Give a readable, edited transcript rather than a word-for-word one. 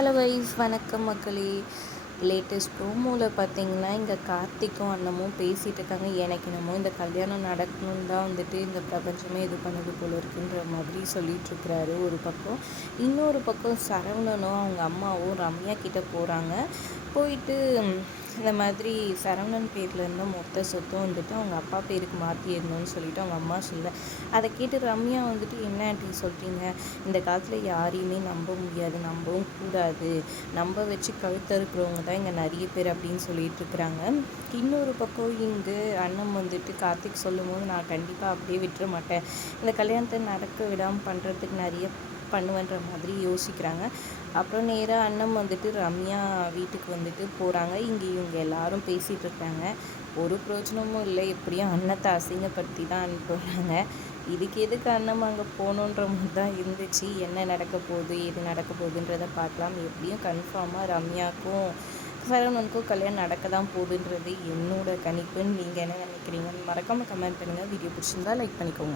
Hello wise வணக்கம் மக்களே. Latest ப்ரோமோவில் பார்த்தீங்கன்னா இங்கே கார்த்திக்கும் அண்ணமும் பேசிகிட்டு இருக்காங்க. எனக்கு என்னமோ இந்த கல்யாணம் நடக்கணும்னு தான் வந்துட்டு இந்த பிரபஞ்சமே இது பண்ணது போல இருக்குன்ற மாதிரி சொல்லிகிட்ருக்கிறாரு ஒரு பக்கம். இன்னொரு பக்கம் சரவணனும் அவங்க அம்மாவும் ரம்யா கிட்டே போகிறாங்க. போயிட்டு இந்த மாதிரி சரவணன் பேரில் இருந்த மொத்த சொத்தும் வந்துட்டு அவங்க அப்பா பேருக்கு மாற்றிடணும்னு சொல்லிட்டு அவங்க அம்மா சொல்ல, அதை கேட்டு ரம்யா வந்துட்டு என்ன ஆண்டி சொல்கிறீங்க, இந்த காலத்தில் யாரையுமே நம்ப முடியாது, நம்பவும் கூடாது, நம்ப வச்சு கழுத்தறுக்கிறவங்க தான் இங்கே நிறைய பேர் அப்படின்னு சொல்லிட்டு இருக்கிறாங்க. இன்னொரு பக்கம் இங்கு அண்ணன் வந்துட்டு கார்த்திக் சொல்லும் போது நான் கண்டிப்பாக அப்படியே விட்டுற மாட்டேன், இந்த கல்யாணத்தை நடக்க விடாமல் பண்ணுறதுக்கு நிறைய பண்ணுவேன்ற மாதிரி யோசிக்கிறாங்க. அப்புறம் நேராக அண்ணன் வந்துட்டு ரம்யா வீட்டுக்கு வந்துட்டு போகிறாங்க. இங்கே இவங்க எல்லாரும் பேசிகிட்டு இருக்காங்க. ஒரு பிரயோஜனமும் இல்லை, எப்படியும் அண்ணத்தை அசிங்கப்படுத்தி தான் அனுப்புகிறாங்க. இதுக்கு எதுக்கு அண்ணன் அங்கே போகணுன்ற மாதிரி தான் இருந்துச்சு. என்ன நடக்க போகுது எது நடக்க போகுதுன்றதை பார்க்கலாம். எப்படியும் கன்ஃபார்மாக ரம்யாவுக்கும் சரவணனுக்கும் கல்யாணம் நடக்க தான் போகுதுன்றது என்னோட கணிப்புன்னு நீங்கள் என்ன நினைக்கிறீங்கன்னு மறக்காமல் கமெண்ட் பண்ணுங்கள். வீடியோ பிடிச்சிருந்தா லைக் பண்ணிக்கோங்க.